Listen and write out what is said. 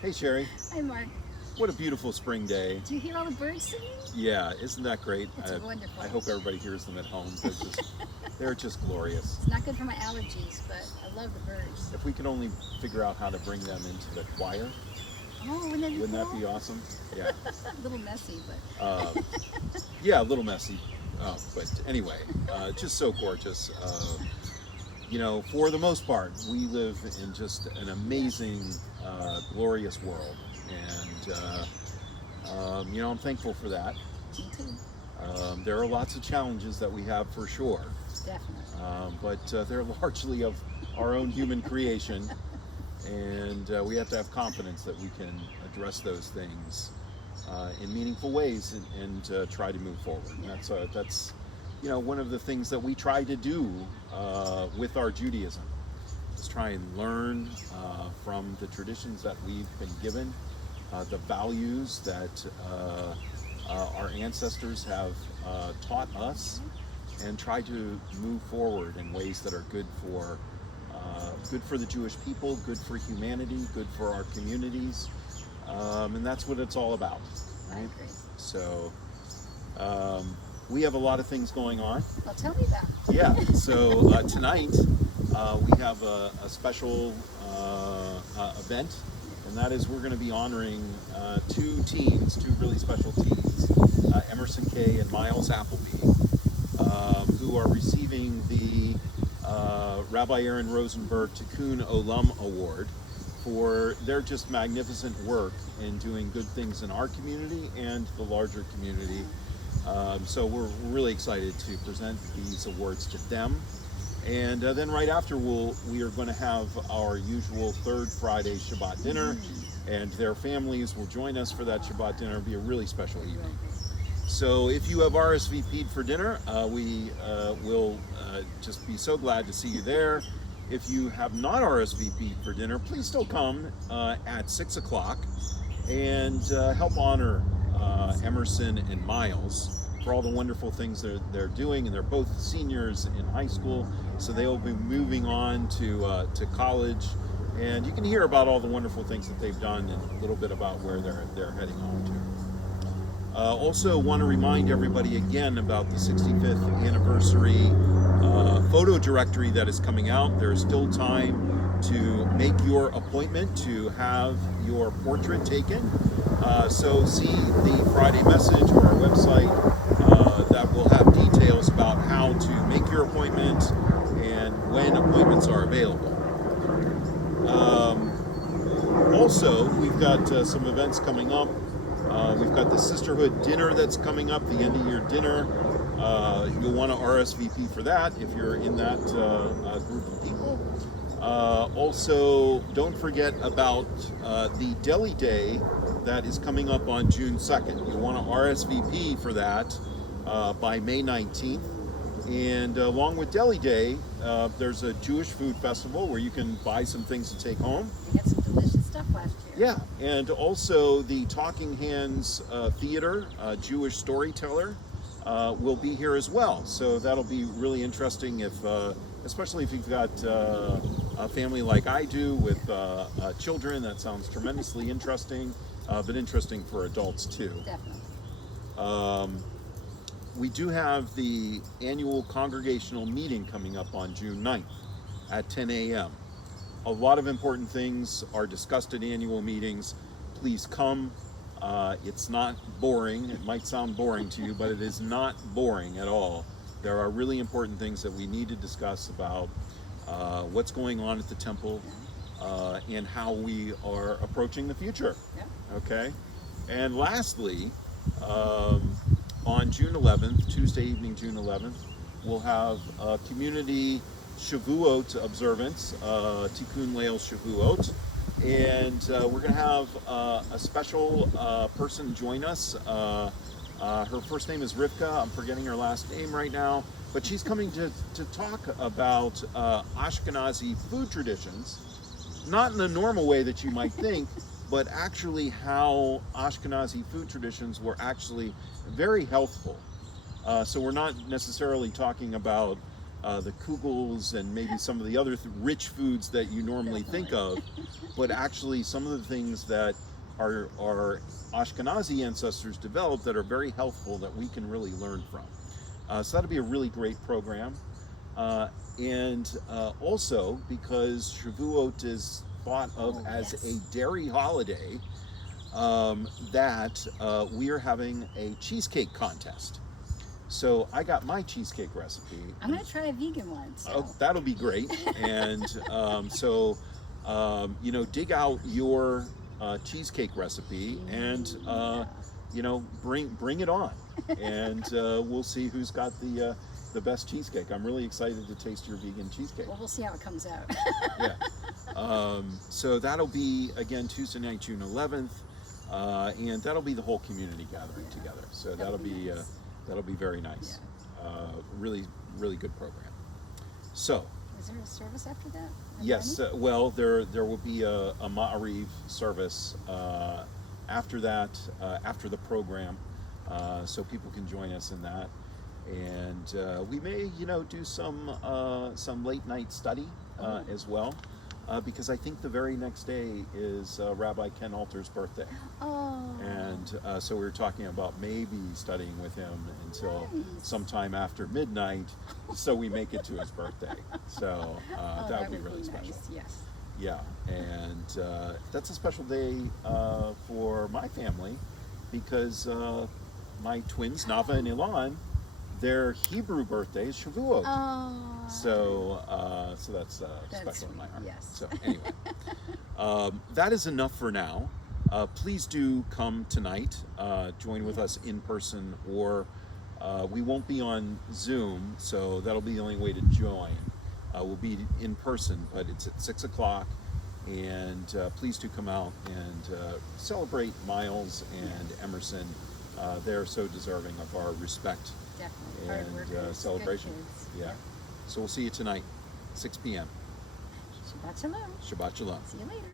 Hey, Sherry. Hi, Marc. What a beautiful spring day. Do you hear all the birds singing? Yeah, isn't that great? It's wonderful. I hope everybody hears them at home. They're just glorious. It's not good for my allergies, but I love the birds. If we could only figure out how to bring them into the choir, Oh, wouldn't that be awesome? Yeah. A little messy, but... Yeah, a little messy. But anyway, just so gorgeous. You know, for the most part, we live in just an amazing, glorious world. And, you know, I'm thankful for that. Me too. There are lots of challenges that we have for sure. Definitely. But they're largely of our own human creation. And we have to have confidence that we can address those things in meaningful ways and try to move forward. Yeah. And that's, you know, one of the things that we try to do with our Judaism, is try and learn from the traditions that we've been given, the values that our ancestors have taught us, and try to move forward in ways that are good for the Jewish people, good for humanity, good for our communities, and that's what it's all about, right? I agree. So we have a lot of things going on. Well, tell me about it. Yeah, so tonight we have a special event, and that is we're going to be honoring two really special teens, Emerson K. and Miles Appleby, who are receiving the Rabbi Aaron Rosenberg Tikkun Olam Award for their just magnificent work in doing good things in our community and the larger community. So we're really excited to present these awards to them. And then right after we are going to have our usual third Friday Shabbat dinner, and their families will join us for that Shabbat dinner. It'll be a really special evening. So if you have RSVP'd for dinner, we will just be so glad to see you there. If you have not RSVP'd for dinner, please still come at 6 o'clock and help honor Emerson and Miles for all the wonderful things they're doing. And they're both seniors in high school, so they will be moving on to college. And you can hear about all the wonderful things that they've done and a little bit about where they're heading on to. Also want to remind everybody again about the 65th anniversary photo directory that is coming out. There's still time to make your appointment to have your portrait taken. So see the Friday message or our website that will have details about how to make your appointment and when appointments are available. Also, we've got some events coming up. We've got the Sisterhood dinner that's coming up, the end of year dinner. You'll want to RSVP for that if you're in that group of people. Also, don't forget about the Deli Day that is coming up on June 2nd. You'll want to RSVP for that by May 19th. And along with Deli Day, there's a Jewish food festival where you can buy some things to take home. We had some delicious stuff last year. Yeah, and also the Talking Hands Theater, Jewish storyteller, will be here as well. So that'll be really interesting, especially if you've got a family like I do with children. That sounds tremendously interesting, but interesting for adults too. Definitely. We do have the annual congregational meeting coming up on June 9th at 10 a.m. A lot of important things are discussed at annual meetings. Please come. It's not boring. It might sound boring to you, but it is not boring at all. There are really important things that we need to discuss about what's going on at the temple and how we are approaching the future. Yeah. Okay? And lastly, on June 11th, Tuesday evening, June 11th, we'll have a community Shavuot observance, Tikkun Leil Shavuot, and we're going to have a special person join us. Her first name is Rivka. I'm forgetting her last name right now, but she's coming to talk about Ashkenazi food traditions, not in the normal way that you might think, but actually how Ashkenazi food traditions were actually very healthful. So we're not necessarily talking about the kugels and maybe some of the other rich foods that you normally think of, but actually some of the things that our Ashkenazi ancestors developed that are very healthful that we can really learn from. So that'll be a really great program. And also because Shavuot is thought of as a dairy holiday, that we are having a cheesecake contest. So I got my cheesecake recipe. I'm gonna try a vegan one. So. Oh, that'll be great. And you know, dig out your cheesecake recipe and you know, bring it on, and we'll see who's got the best cheesecake. I'm really excited to taste your vegan cheesecake. Well, we'll see how it comes out. Yeah. So that'll be again Tuesday night, June 11th, and that'll be the whole community gathering together. So that'll be nice. That'll be very nice. Really good program. So. Is there a service after that? Yes, well, there will be a Ma'ariv service after that, after the program, so people can join us in that, and we may, you know, do some late night study as well, because I think the very next day is Rabbi Ken Alter's birthday. Oh. And so we were talking about maybe studying with him until sometime after midnight, so we make it to his birthday. So that would be really special. Nice. Yes. Yeah, and that's a special day for my family because my twins, Nava and Ilan, their Hebrew birthday is Shavuot. Oh. So that's special in my heart. Yes. So anyway, that is enough for now. Please do come tonight, join with us in person, or we won't be on Zoom, so that'll be the only way to join. We'll be in person, but it's at 6 o'clock, and please do come out and celebrate Miles and Emerson. They're so deserving of our respect. Definitely. And celebration. Yeah. So we'll see you tonight, 6 p.m. Shabbat Shalom. Shabbat Shalom. See you later.